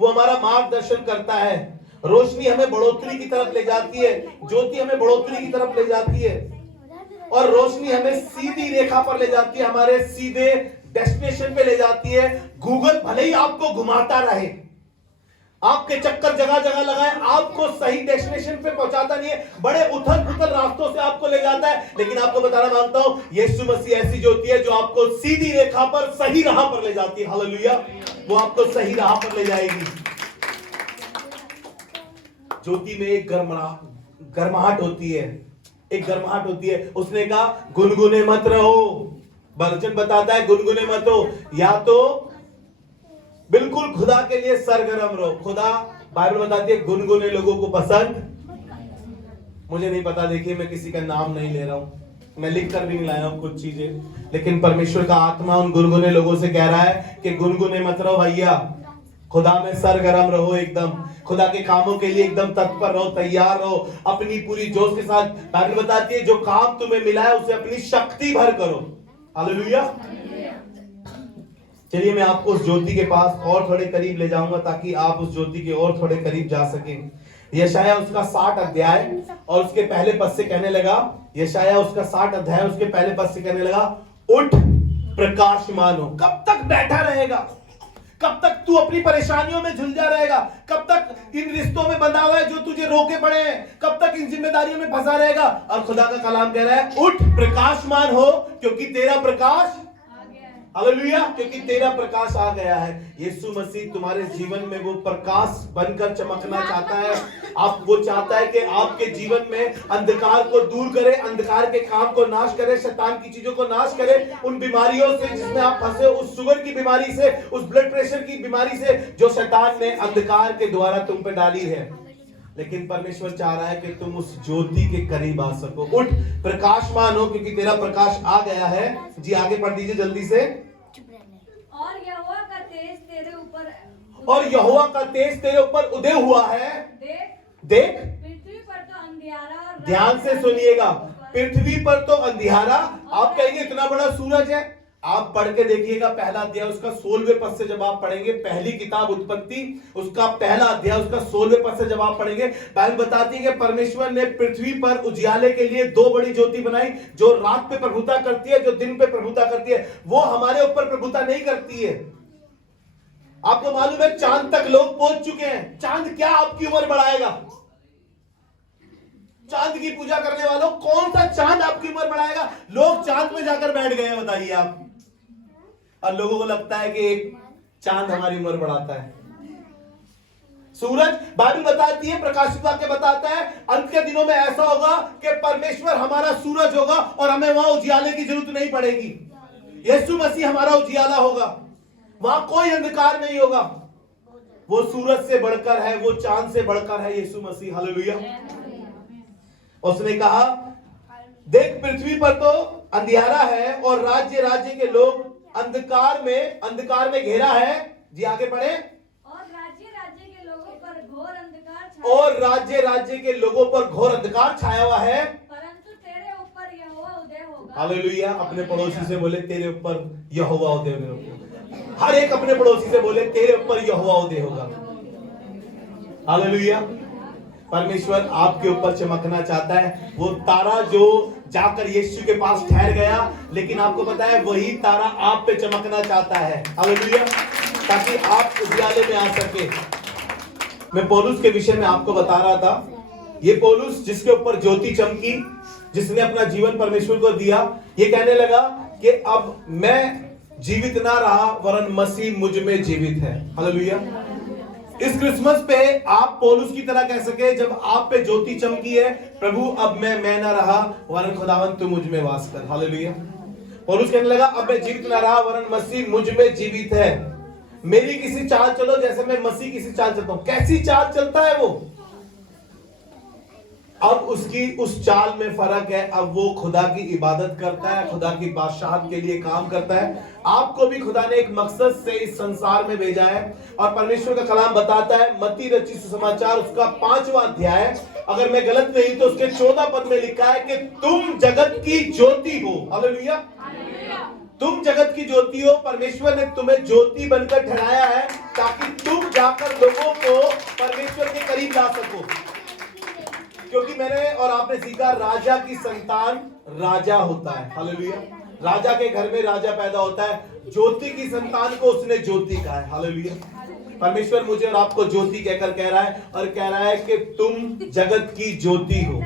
वो हमारा मार्गदर्शन करता है। रोशनी हमें बढ़ोतरी की तरफ ले जाती है, ज्योति हमें बढ़ोतरी की तरफ ले जाती है, और रोशनी हमें सीधी रेखा पर ले जाती है, हमारे सीधे डेस्टिनेशन पे ले जाती है। गूगल भले ही आपको घुमाता रहे, आपके चक्कर जगह जगह लगाए, आपको सही डेस्टिनेशन पे पहुंचाता नहीं है, बड़े उथल पुथल रास्तों से आपको ले जाता है। लेकिन आपको बताना मांगता हूं, यीशु मसीह ऐसी ज्योति है जो आपको सीधी रेखा पर, सही राह पर ले जाती है। हालेलुया। वो आपको सही राह पर ले जाएगी। ज्योति में एक गर्माहट होती है, एक गर्माहट होती है। उसने कहा गुनगुने मत रहो। वचन बताता है गुनगुने मत हो, या तो बिल्कुल खुदा के लिए सरगर्म रहो। खुदा, बाइबल बताती है गुनगुने लोगों को पसंद। मुझे नहीं पता, देखिए मैं किसी का नाम नहीं ले रहा हूं, मैं लिख कर भी नहीं लाया हूं कुछ चीजें, लेकिन परमेश्वर का आत्मा उन गुनगुने लोगों से कह रहा है कि गुनगुने मत रहो भैया, खुदा में सरगर्म रहो, एकदम खुदा के कामों के लिए एकदम तत्पर रहो, तैयार रहो, अपनी पूरी जोश के साथ। बाइबल बताती है जो काम तुम्हें मिला है उसे अपनी शक्ति भर करो। हालेलुया। चलिए मैं आपको उस ज्योति के पास और थोड़े करीब ले जाऊंगा ताकि आप उस ज्योति के और थोड़े करीब जा सकें। यशाया उसका 60 अध्याय और उसके पहले पद से कहने लगा, यशाया उसका 60 अध्याय उसके पहले पद से कहने लगा, उठ प्रकाशमान हो। कब तक बैठा रहेगा? कब तक तू अपनी परेशानियों में झुलझा रहेगा? कब तक इन रिश्तों में बंधा हुआ है जो तुझे रोके पड़े हैं? कब तक इन जिम्मेदारियों में फंसा रहेगा? और खुदा का कलाम कह रहा है, उठ प्रकाशमान हो, क्योंकि तेरा प्रकाश हालेलुया, क्योंकि तेरा प्रकाश आ गया है। यीशु मसीह तुम्हारे जीवन में वो प्रकाश बनकर चमकना चाहता है। आप वो चाहता है कि आपके जीवन में अंधकार को दूर करे, अंधकार के काम को नाश करे, शैतान की चीजों को नाश करे, उन बीमारियों से जिसमें आप फंसे, उस शुगर की बीमारी से, उस ब्लड प्रेशर की बीमारी से जो शैतान ने अंधकार के द्वारा तुम पे डाली है। लेकिन परमेश्वर चाह रहा है कि तुम उस ज्योति के करीब आ सको। उठ प्रकाशमान हो, क्योंकि तेरा प्रकाश आ गया है। जी आगे पढ़ दीजिए जल्दी से। और यहोवा का तेज तेरे ऊपर और यहोवा का तेज तेरे ऊपर उदय हुआ है। देख पृथ्वी पर तो अंधियारा और ध्यान से सुनिएगा, पृथ्वी पर तो अंधियारा। आप कहेंगे इतना बड़ा सूरज है? आप पढ़ के देखिएगा पहला अध्याय उसका 16वें पद से जब आप पढ़ेंगे, पहली किताब उत्पत्ति उसका पहला अध्याय उसका 16वें पद से जब आप पढ़ेंगे, बाइबल बताती है कि परमेश्वर ने पृथ्वी पर उजियाले के लिए दो बड़ी ज्योति बनाई, जो रात पे प्रभुता करती है, जो दिन पे प्रभुता करती है। वो हमारे ऊपर प्रभुता नहीं करती है। आपको मालूम है चांद तक लोग पहुंच चुके हैं। चांद क्या आपकी उम्र बढ़ाएगा? चांद की पूजा करने वालों, कौन सा चांद आपकी उम्र बढ़ाएगा? लोग चांद में जाकर बैठ गए हैं, बताइए आप। और लोगों को लगता है कि एक चांद हमारी उम्र बढ़ाता है। सूरज, बाइबल बताती है, प्रकाशित वाक्य बताता है, अंत के दिनों में ऐसा होगा कि परमेश्वर हमारा सूरज होगा और हमें वहां उजियाले की जरूरत नहीं पड़ेगी। यीशु मसीह हमारा उजियाला होगा, वहां कोई अंधकार नहीं होगा। वो सूरज से बढ़कर है, वो चांद से बढ़कर है यीशु मसीह। हालेलुया। उसने कहा, देख पृथ्वी पर तो अंधियारा है और राज्य राज्य के लोग अंधकार में घेरा है। जी आगे पढ़े। और राज्य राज्य के लोगों पर घोर अंधकार छाया हुआ है, परंतु तेरे ऊपर यहोवा उदय होगा। हालेलुया। अपने पड़ोसी से बोले, तेरे ऊपर यहोवा उदय होगा। हर एक अपने पड़ोसी से बोले, तेरे ऊपर यहोवा उदय होगा। हालेलुया। परमेश्वर आपके ऊपर चमकना चाहता है। वो तारा जो जाकर यीशु के पास ठहर गया, लेकिन आपको पता है वही तारा आप पे चमकना चाहता है। हालेलुया। ताकि आप उजियाले में आ सके। मैं पौलुस के विषय में आपको बता रहा था। ये पौलुस जिसके ऊपर ज्योति चमकी, जिसने अपना जीवन परमेश्वर को दिया, ये कहने लगा कि अब मैं जीवित ना रहा वरन मसीह मुझ में जीवित है। हालेलुया। इस क्रिसमस पे आप पौलुस की तरह कह सके, जब आप पे ज्योति चमकी है, प्रभु अब मैं ना रहा वरन खुदावंद तू मुझ में वास कर। हालेलुया। पौलुस कहने लगा, अब मैं जीवित ना रहा वरन मसीह मुझ में जीवित है। मेरी किसी चाल चलो जैसे मैं मसीह किसी चाल चलता हूं। कैसी चाल चलता है वो? अब उसकी उस चाल में फर्क है। अब वो खुदा की इबादत करता है, खुदा की बादशाहत के लिए काम करता है। आपको भी खुदा ने एक मकसद से इस संसार में भेजा है। और परमेश्वर का कलाम बताता है, मत्ती रचित सुसमाचार उसका 5वां अध्याय, अगर मैं गलत नहीं तो उसके 14 पद में लिखा है कि तुम जगत की ज्योति हो। हालेलुया। तुम जगत की ज्योति हो। परमेश्वर ने तुम्हें ज्योति बनकर ठहराया है ताकि तुम जाकर लोगों को परमेश्वर के करीब ला सको। क्योंकि मैंने और आपने सीखा, राजा की संतान राजा होता है। हालेलुया। राजा के घर में राजा पैदा होता है। ज्योति की संतान को उसने ज्योति कहा है। हालेलुया। परमेश्वर मुझे और आपको ज्योति कहकर कह रहा है, और कह रहा है कि तुम जगत की ज्योति हो।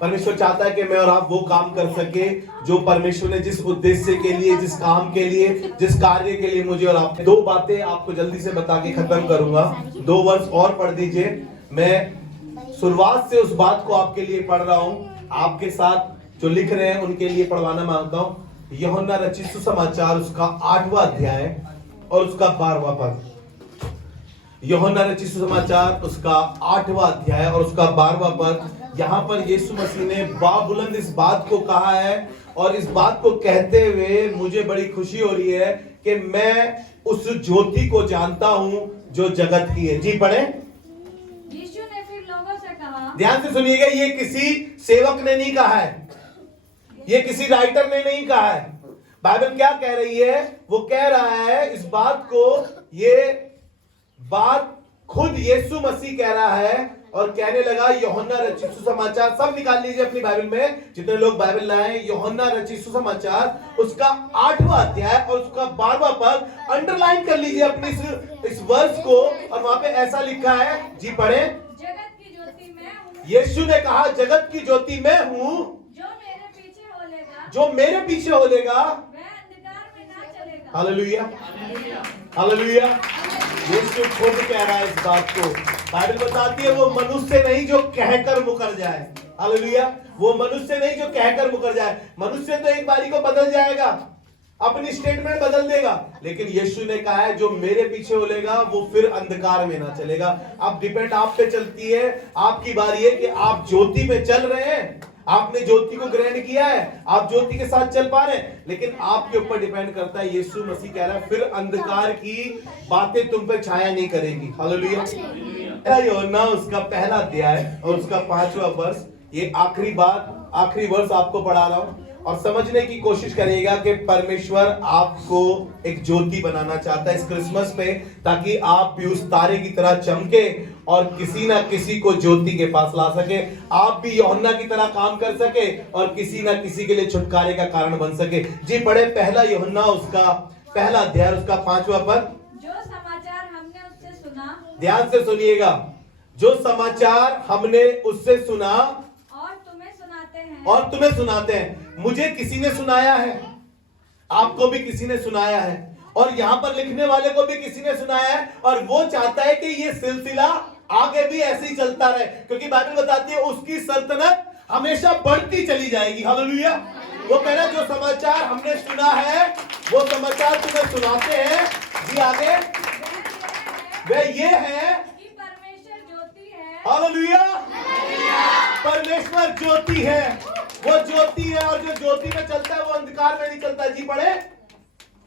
परमेश्वर चाहता है कि मैं और आप वो काम कर सके जो परमेश्वर ने जिस उद्देश्य के लिए, जिस काम के लिए, जिस कार्य के लिए मुझे और आप। दो बातें आपको जल्दी से बता के खत्म करूंगा। 2 वर्ष और पढ़ दीजिए। मैं शुरुआत से उस बात को आपके लिए पढ़ रहा हूं। आपके साथ जो लिख रहे हैं उनके लिए पढ़वाना मांगता हूं। यूहन्ना रचित सुसमाचार उसका 8वां अध्याय और उसका 12वां पद। यूहन्ना रचित सुसमाचार उसका 8वां अध्याय और उसका 12वां पद। यहाँ पर यीशु मसीह ने बाबुलंद इस बात को कहा है, और इस बात को कहते हुए मुझे बड़ी खुशी हो रही है कि मैं उस ज्योति को जानता हूं जो जगत की है। जी पढ़े। यीशु ने फिर लोगों से कहा, ध्यान से सुनिएगा, ये किसी सेवक ने नहीं कहा है, ये किसी राइटर ने नहीं कहा है। बाइबल क्या कह रही है? वो कह रहा है इस बात को, ये बात खुद यीशु मसीह कह रहा है और कहने लगा यूहन्ना रचित सुसमाचार, सब निकाल लीजिए अपनी बाइबल में, जितने लोग बाइबल लाए, यूहन्ना रचित सुसमाचार उसका 8वां अध्याय और उसका 12वां पद अंडरलाइन कर लीजिए अपनी इस वर्ष को, और वहां पे ऐसा लिखा है, जी पढ़े। जगत की ज्योति मैं हूँ, यीशु ने कहा जगत की ज्योति मैं हूँ, जो मेरे पीछे होलेगा वह अंधकार में ना चलेगा। Hallelujah, hallelujah. यीशु खुद कह रहा है इस बात को। बाइबल बताती है वो मनुष्य नहीं जो कहकर मुकर जाए। हालेलुया, वो मनुष्य नहीं जो कहकर मुकर जाए। मनुष्य तो एक बारी को बदल जाएगा, अपनी स्टेटमेंट बदल देगा, लेकिन यीशु ने कहा है जो मेरे पीछे होलेगा वो फिर अंधकार में ना चलेगा। अब डिपेंड आप पे चलती है, आपकी बारी है कि आप ज्योति पे चल रहे हैं, आपने ज्योति को ग्रहण किया है, आप ज्योति के साथ चल पा रहे हैं, लेकिन आपके ऊपर डिपेंड करता है। यीशु मसीह कह रहा है फिर अंधकार की बातें तुम पे छाया नहीं करेगी। हालेलुया। यूहन्ना उसका पहला अध्याय और उसका 5वां वर्ष, ये आखिरी बात, आखिरी वर्ष आपको पढ़ा रहा हूं, और समझने की कोशिश करिएगा कि परमेश्वर आपको एक ज्योति बनाना चाहता है इस क्रिसमस पे, ताकि आप भी उस तारे की तरह चमके और किसी ना किसी को ज्योति के पास ला सके। आप भी यूहन्ना की तरह काम कर सके और किसी ना किसी के लिए छुटकारे का कारण बन सके। जी पढ़े पहला यूहन्ना उसका पहला अध्याय उसका 5वां पद। जो समाचार हमने उससे सुना, ध्यान से सुनिएगा, जो समाचार हमने उससे सुना और तुम्हें सुनाते हैं। मुझे किसी ने सुनाया है, आपको भी किसी ने सुनाया है, और यहां पर लिखने वाले को भी किसी ने सुनाया है, और वो चाहता है कि ये सिलसिला आगे भी ऐसे ही चलता रहे, क्योंकि बाइबल बताती है उसकी सल्तनत हमेशा बढ़ती चली जाएगी। हालेलुया। वो कह रहा है जो समाचार हमने सुना है वो समाचार तुम्हें सुनाते हैं। जी आगे, वह ये है कि परमेश्वर ज्योति है। हालेलुया। परमेश्वर ज्योति है, वो ज्योति है, और जो ज्योति में चलता है वो अंधकार में नहीं चलता। जी पढ़े,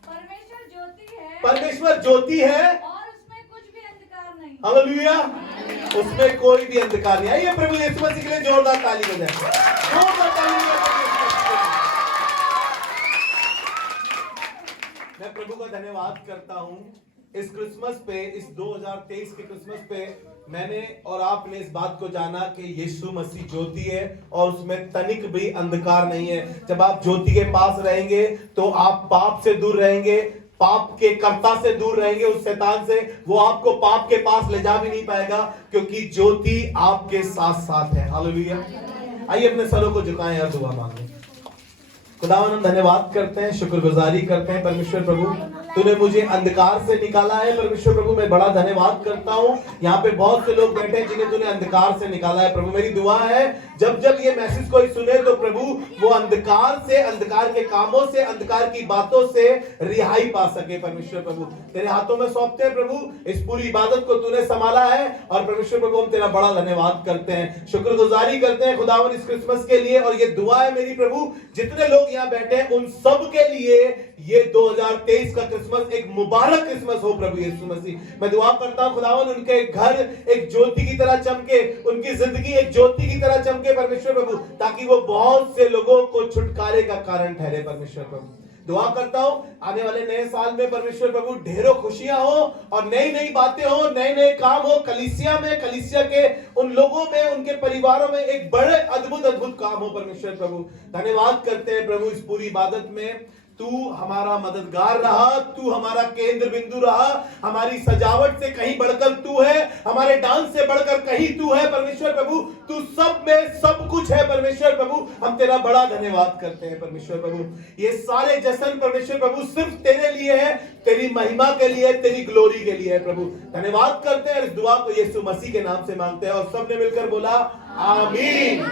परमेश्वर ज्योति है, परमेश्वर ज्योति है और उसमें कुछ भी अंधकार नहीं। हालेलुया, उसमें कोई भी अंधकार नहीं। आइए प्रभु यीशु मसीह के लिए जोरदार ताली बजाएं, जोरदार ताली बजाएं। मैं प्रभु का धन्यवाद करता हूं इस क्रिसमस पे, इस 2023 के क्रिसमस पे मैंने और आपने इस बात को जाना कि यीशु मसीह ज्योति है और उसमें तनिक भी अंधकार नहीं है। जब आप ज्योति के पास रहेंगे तो आप पाप से दूर रहेंगे, पाप के कर्ता से दूर रहेंगे, उस शैतान से। वो आपको पाप के पास ले जा भी नहीं पाएगा, क्योंकि ज्योति आपके साथ साथ है। हालेलुया। आइए अपने सरों को झुकाएं और दुआ मांगें। खुदावन हम धन्यवाद करते हैं, शुक्रगुजारी करते हैं परमेश्वर प्रभु, तूने मुझे अंधकार से निकाला है। परमेश्वर प्रभु मैं बड़ा धन्यवाद करता हूँ। यहाँ पे बहुत से लोग बैठे हैं जिन्हें तूने अंधकार से निकाला है। प्रभु मेरी दुआ है जब जब ये मैसेज कोई सुने तो प्रभु वो अंधकार से, अंधकार के कामों से, अंधकार की बातों से रिहाई पा सके। परमेश्वर प्रभु तेरे हाथों में सौंपते हैं प्रभु, इस पूरी इबादत को तूने संभाला है, और परमेश्वर प्रभु हम तेरा बड़ा धन्यवाद करते हैं, शुक्रगुजारी करते हैं खुदावन इस क्रिसमस के लिए। और ये दुआ है मेरी प्रभु, जितने लोग यहाँ बैठे हैं उन सब के लिए ये 2023 का क्रिसमस एक मुबारक क्रिसमस हो प्रभु यीशु मसीह। मैं दुआ करता हूं खुदावन उनके घर एक ज्योति की तरह चमके, उनकी जिंदगी एक ज्योति की तरह चमके परमेश्वर प्रभु, ताकि वो बहुत से लोगों को छुटकारे का कारण ठहरे। परमेश्वर प्रभु दुआ करता हूं आने वाले नए साल में परमेश्वर प्रभु ढेरों खुशियां हो और नई नई बातें हो, नए नए काम हो कलीसिया में, कलीसिया के उन लोगों में, उनके परिवारों में एक बड़े अद्भुत अद्भुत काम हो। परमेश्वर प्रभु धन्यवाद करते हैं प्रभु इस पूरी इबादत में तू हमारा मददगार रहा, तू हमारा केंद्र बिंदु रहा, हमारी सजावट से कहीं बढ़कर तू है, हमारे डांस से बढ़कर कहीं तू है। परमेश्वर प्रभु तू सब में सब कुछ है। परमेश्वर प्रभु हम तेरा बड़ा धन्यवाद करते हैं। परमेश्वर प्रभु ये सारे जश्न परमेश्वर प्रभु सिर्फ तेरे लिए है, तेरी महिमा के लिए, तेरी ग्लोरी के लिए है। प्रभु धन्यवाद करते हैं, इस दुआ को यीशु मसीह के नाम से मांगते हैं, और सबने मिलकर बोला आमीन।